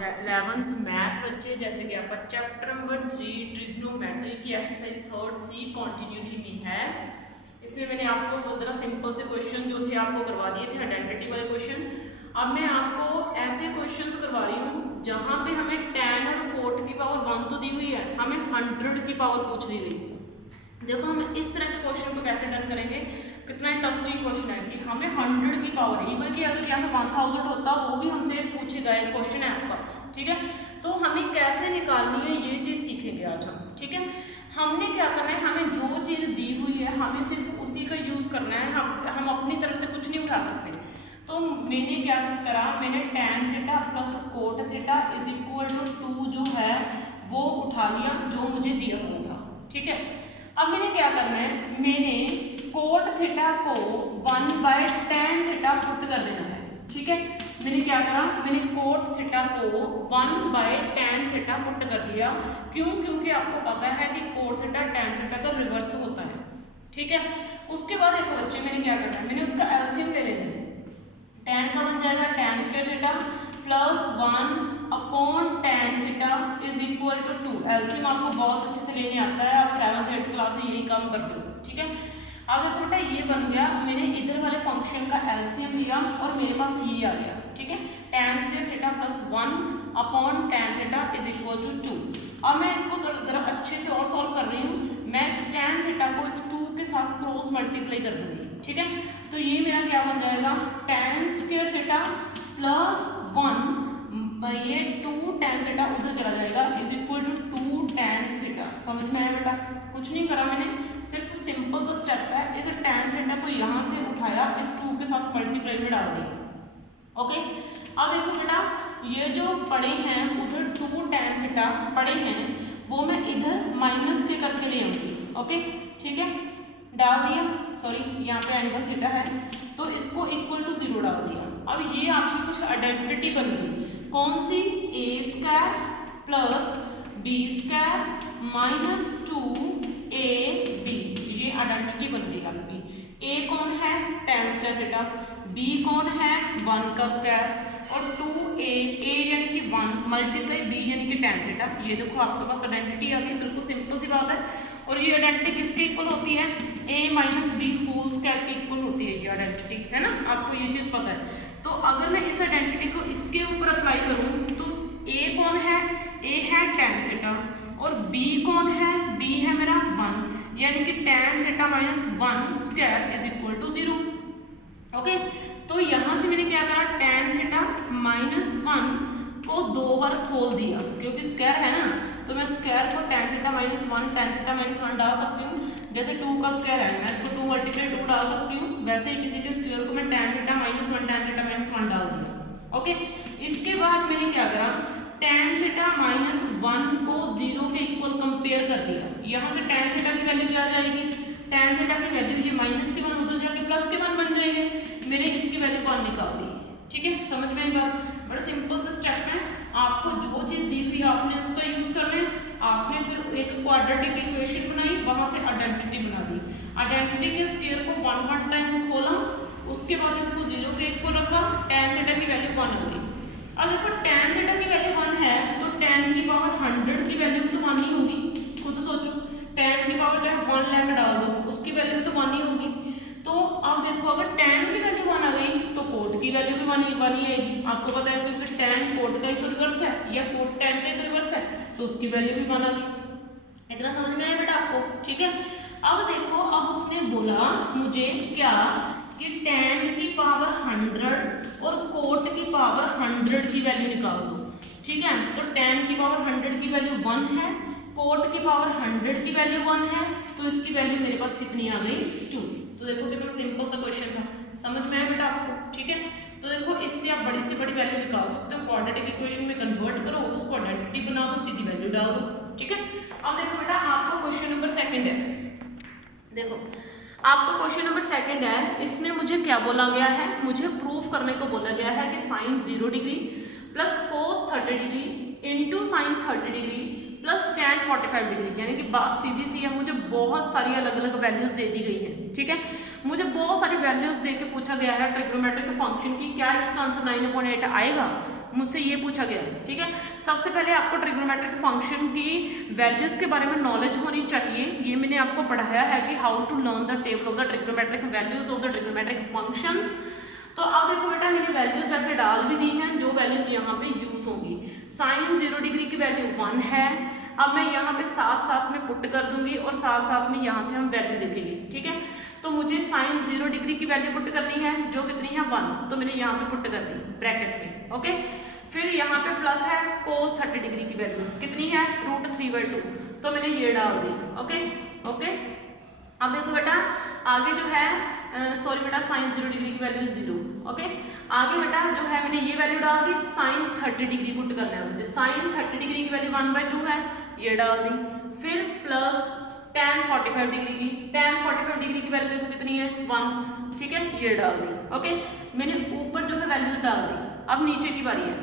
11th math बच्चे, जैसे कि आपका चैप्टर नंबर 3 ट्रिग्नोमेट्री की एक्सरसाइज 3rd सी कॉन्टिन्यूटी में है। इसमें मैंने आपको बहुत ज़रा सिंपल से क्वेश्चन जो थे आपको करवा दिए थे, आइडेंटिटी वाले क्वेश्चन। अब मैं आपको ऐसे क्वेश्चंस करवा रही हूँ जहाँ पे हमें tan और cot की पावर 1 तो दी हुई है, हमें 100 की पावर पूछ ली गई। देखो हम इस तरह के क्वेश्चन को कैसे डन करेंगे, कितना इंटरेस्टिंग क्वेश्चन है कि हमें 100 की पावर, इवन कि अगर यहाँ पे 1000 होता वो भी हमसे पूछेगा, एक क्वेश्चन है आपका, ठीक है। तो हमें कैसे निकालनी है ये चीज़ सीखेंगे आज हम, ठीक है। हमने क्या करना है, हमें जो चीज़ दी हुई है हमें सिर्फ उसी का यूज़ करना है, हम अपनी तरफ से कुछ नहीं उठा सकते। तो मैंने क्या करा, मैंने tan theta plus cot theta is equal to 2 जो है वो उठा लिया जो मुझे दिया हुआ था, ठीक है। अब मैंने क्या करना है, मैंने कोट थीटा को 1/tan थीटा पुट कर देना है, ठीक है। मैंने क्या करा, मैंने कोट थीटा को 1/tan थीटा पुट कर दिया। क्यों? क्योंकि आपको पता है कि कोट थीटा tan थीटा का रिवर्स होता है, ठीक है। उसके बाद एक बच्चे मैंने क्या करना है, मैंने उसका एलसीएम ले लेना है। tan का बन जाएगा tan square theta plus 1/tan theta is equal to 2। LCM आपको बहुत अच्छे से लेने आता है, आप 7th 8th क्लास से यही काम करते हो, ठीक है। अब देखो बेटा ये बन गया, मैंने इधर वाले फंक्शन का एलसीएम लिया और मेरे पास ये आ गया, ठीक है। tan square theta plus 1/tan theta is equal to 2। अब मैं इसको जरा अच्छे से और सॉल्व कर रही हूँ। मैं इस tan थीटा को इस 2 के साथ क्रॉस मल्टीप्लाई कर दूंगी, ठीक है। तो ये मेरा क्या बन जाएगा, tan स्क्वायर थीटा प्लस 1, ये 2tan थीटा उधर चला जाएगा is equal to 2tan theta. समझ में आया बेटा? कुछ नहीं करा मैंने, सिर्फ सिंपल सा स्टेप है, इस tan थीटा को यहाँ से उठाया, इस 2 के साथ मल्टीप्लाई में डाल दिया, ओके। अब देखो बेटा ये जो पड़े हैं उधर 2tan थीटा पड़े हैं वो मैं इधर माइनस के करके ले आऊंगी, ओके, ठीक है। डाल दिया, सॉरी यहाँ पे एंगल थीटा है तो इसको इक्वल टू 0 डाल दिया। अब ये आपकी कुछ आइडेंटिटी बन गई, कौन सी, a square plus b square minus 2ab, ये आइडेंटिटी बन गई आपकी। a कौन है, tan स्क्वायर थीटा, b कौन है 1 का स्क्वायर और 2a यानी कि 1 मल्टीप्लाई b यानी कि tan थीटा। ये देखो आपके पास आइडेंटिटी आ गई, बिल्कुल सिंपल सी बात है। और ये आइडेंटिटी किसके इक्वल होती है, a minus B whole square के इक्वल होती है ये आइडेंटिटी, है ना, आपको ये चीज़ पता है। तो अगर मैं इस आइडेंटिटी को इसके ऊपर अप्लाई करूँ तो a कौन है, a है tan थीटा और b कौन है, b है मेरा 1 यानी कि tan theta minus 1 square is equal to 0, okay. तो यहाँ से मैंने क्या करा, tan थीटा माइनस 1 को 2 बार खोल दिया, क्योंकि स्क्वायर है ना, तो मैं स्क्वायर को tan theta minus 1 tan theta minus 1 डाल सकती हूँ। जैसे 2 का स्क्वायर है मैं इसको 2 मल्टीप्लाई 2 डाल सकती हूँ, वैसे ही किसी के स्क्वायर को मैं tan theta minus 1 tan theta minus 1 डाल दिया, ओके। इसके बाद मैंने क्या करा, tan थीटा माइनस 1 को 0 के इक्वल कंपेयर कर दिया। यहाँ से tan थीटा की वैल्यू क्या जाएगी, tan थीटा की वैल्यू ये माइनस के 1 उधर जाके प्लस के 1 बन जाएंगे, मैंने इसकी वैल्यू 1 निकाल दी, ठीक है। समझ में आई बात? बड़ा सिंपल सा स्टेप है, आपको जो चीज़ दी हुई आपने उसका यूज कर लें। आपने फिर एक क्वाड्रेटिक इक्वेशन बनाई, वहां से आइडेंटिटी बना दी, आइडेंटिटी के स्क्वायर को 1 टाइम खोला, उसके बाद इसको 0 के इक्वल रखा, tan थीटा की वैल्यू 1 हो गई। अब देखो tan थीटा की वैल्यू 1 है तो tan की पावर 100 की वैल्यू भी तो 1 ही होगी, खुद सोचो, tan की पावर चाहे 1 लेकर डाल दो उसकी वैल्यू भी तो 1 ही होगी। तो अब देखो अगर tan की वैल्यू 1 आ गई तो कोट की वैल्यू भी 1 ही आएगी, आपको पता है क्योंकि tan कोट का ही तो रिवर्स है या कोट tan का ही तो रिवर्स है, तो उसकी वैल्यू भी 1 आ गई। इतना समझ में आया बेटा आपको, ठीक है। अब देखो, अब उसने बोला मुझे क्या कि tan की पावर 100 और कोट की पावर 100 की वैल्यू निकाल दो, ठीक है। तो tan की पावर 100 की वैल्यू 1 है, कोट की पावर 100 की वैल्यू 1 है, तो इसकी वैल्यू मेरे पास कितनी आ गई, 2। तो देखो कितना सिंपल सा क्वेश्चन था, समझ में आया बेटा आपको, ठीक है। तो देखो इससे आप बड़ी से बड़ी वैल्यू निकाल सकते हो, क्वाड्रेटिक इक्वेशन में कन्वर्ट करो, उसको आइडेंटिटी बना दो, सीधी वैल्यू डाल दो, ठीक है। अब देखो बेटा आपका क्वेश्चन नंबर 2 है, देखो आपका क्वेश्चन नंबर 2 है। इसमें मुझे क्या बोला गया है, मुझे प्रूफ करने को बोला गया है कि sine 0 degree plus cos 30 degree into sine 30 degree plus tan 45 degree, यानी कि बात सीधी सी है, मुझे बहुत सारी अलग अलग वैल्यूज दे दी गई है, ठीक है। मुझे बहुत सारी वैल्यूज दे के पूछा गया है ट्रिग्नोमेट्री के फंक्शन की, क्या इसका आंसर 9/8 आएगा? मुझसे ये पूछा गया है, ठीक है। सबसे पहले आपको ट्रिग्नोमेट्रिक फंक्शन की वैल्यूज के बारे में नॉलेज होनी चाहिए। ये मैंने आपको पढ़ाया है कि how to learn the table of the trigonometric values of the trigonometric functions. तो अब देखो बेटा, मैंने वैल्यूज वैसे डाल भी दी हैं जो वैल्यूज यहाँ पे यूज होंगी। साइन 0 डिग्री की वैल्यू 1 है। अब मैं यहाँ पे साथ साथ में पुट कर दूंगी और साथ साथ में यहाँ से हम वैल्यू देखेंगे, ठीक है। तो मुझे साइन 0 डिग्री की वैल्यू पुट करनी है जो कितनी है 1, तो मैंने यहाँ पे पुट कर दी ब्रैकेट में, ओके। फिर यहाँ पे प्लस है कोस 30 डिग्री की वैल्यू कितनी है √3/2, तो मैंने ये डाल दी, ओके ओके। अब देखो बेटा आगे जो है सॉरी बेटा साइन 0 डिग्री की वैल्यू 0, ओके। आगे बेटा जो है मैंने ये वैल्यू डाल दी, साइन 30 डिग्री पुट करना है मुझे। साइन 30 डिग्री की वैल्यू 1/2 है, ये डाल दी। फिर प्लस tan 45 डिग्री की, tan 45 डिग्री की वैल्यू देखो कितनी है 1, ठीक है, ये डाल दी, ओके। मैंने ऊपर जो है वैल्यूज डाल दी। अब नीचे की बारी है,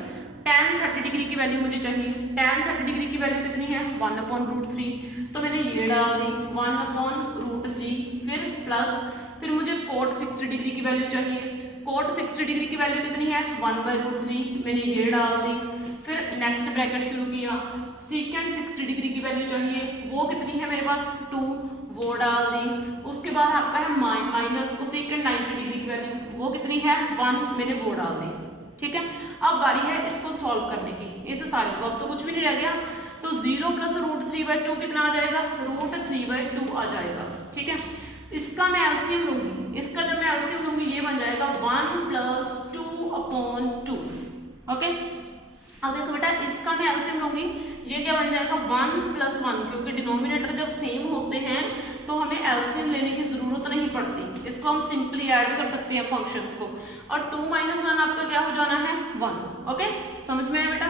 tan 30 डिग्री की वैल्यू मुझे चाहिए। tan 30 डिग्री की वैल्यू कितनी है 1/√3, तो मैंने ये डाल दी 1/√3। फिर प्लस, फिर मुझे cot 60 डिग्री की वैल्यू चाहिए। cot 60 डिग्री की वैल्यू कितनी है 1/√3, मैंने ये डाल दी। फिर नेक्स्ट ब्रैकेट शुरू किया। सीकेंट 60 डिग्री की वैल्यू चाहिए, वो कितनी है मेरे पास 2, वो डाल दी। उसके बाद आपका है माइनस कोसेकेंट 90 डिग्री की वैल्यू, वो कितनी है 1, मैंने वो डाल दी, ठीक है। अब बारी है इसको सॉल्व करने की, इस सारे को। अब तो कुछ भी नहीं रह गया, तो 0 + √3/2 कितना आ जाएगा √3/2 आ जाएगा, ठीक है। इसका मैं एलसीएम लूंगी, इसका जब मैं एलसीएम लूंगी ये बन जाएगा 1 + 2/2, ओके। अब देखो बेटा इसका मैं एलसीएम लूंगी, ये क्या बन जाएगा 1 + 1, क्योंकि डिनोमिनेटर जब सेम होते हैं तो हमें एलसीएम लेने की जरूरत नहीं पड़ती, इसको हम सिंपली ऐड कर सकते हैं फंक्शंस को। और 2 - 1 आपका क्या हो जाना है 1, ओके। समझ में आया बेटा।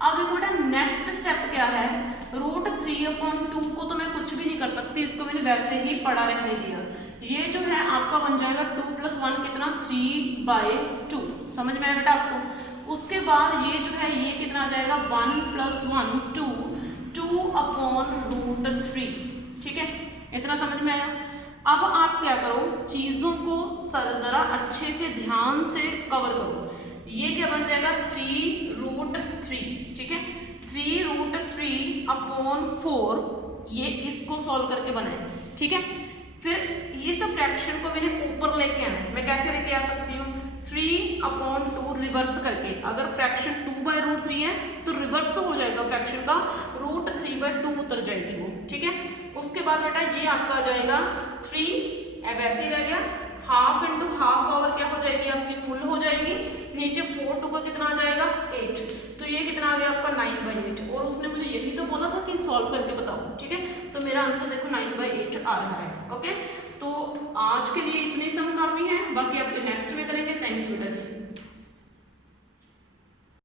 अब देखो बेटा नेक्स्ट स्टेप क्या है, √3/2 को तो मैं कुछ भी नहीं कर सकती, इसको मैंने वैसे ही पड़ा रहने दिया। ये जो है आपका बन जाएगा 2 + 1 कितना 3/2, समझ में आया बेटा आपको। उसके बाद ये जो है ये कितना आ जाएगा 1 + 1 2/√3, ठीक है, इतना समझ में आया। अब आप क्या करो, चीजों को जरा अच्छे से ध्यान से कवर करो। ये क्या बन जाएगा 3√3, ठीक है, 3√3/4, ये इसको सॉल्व करके बनाए, ठीक है। फिर इस फ्रैक्शन को मैंने ऊपर लेके आना है, मैं कैसे लेके आ सकती हूँ 3/2 रिवर्स करके। अगर फ्रैक्शन 2/√3 है तो रिवर्स हो जाएगा फ्रैक्शन का, √3/2 उतर जाएगी वो, ठीक है। उसके बाद बेटा ये आपका आ जाएगा 3, वैसे ही रह गया, हाफ इंटू हाफ पावर क्या हो जाएगी आपकी फुल हो जाएगी। नीचे 4 2 का कितना आ जाएगा 8, तो ये कितना आ गया आपका 9/8। और उसने मुझे यही तो बोला था कि सॉल्व करके बताओ, ठीक है। तो मेरा आंसर देखो 9/8 आ रहा है, ओके। तो आज के लिए इतने सम काफी है, बाकी आपके नेक्स्ट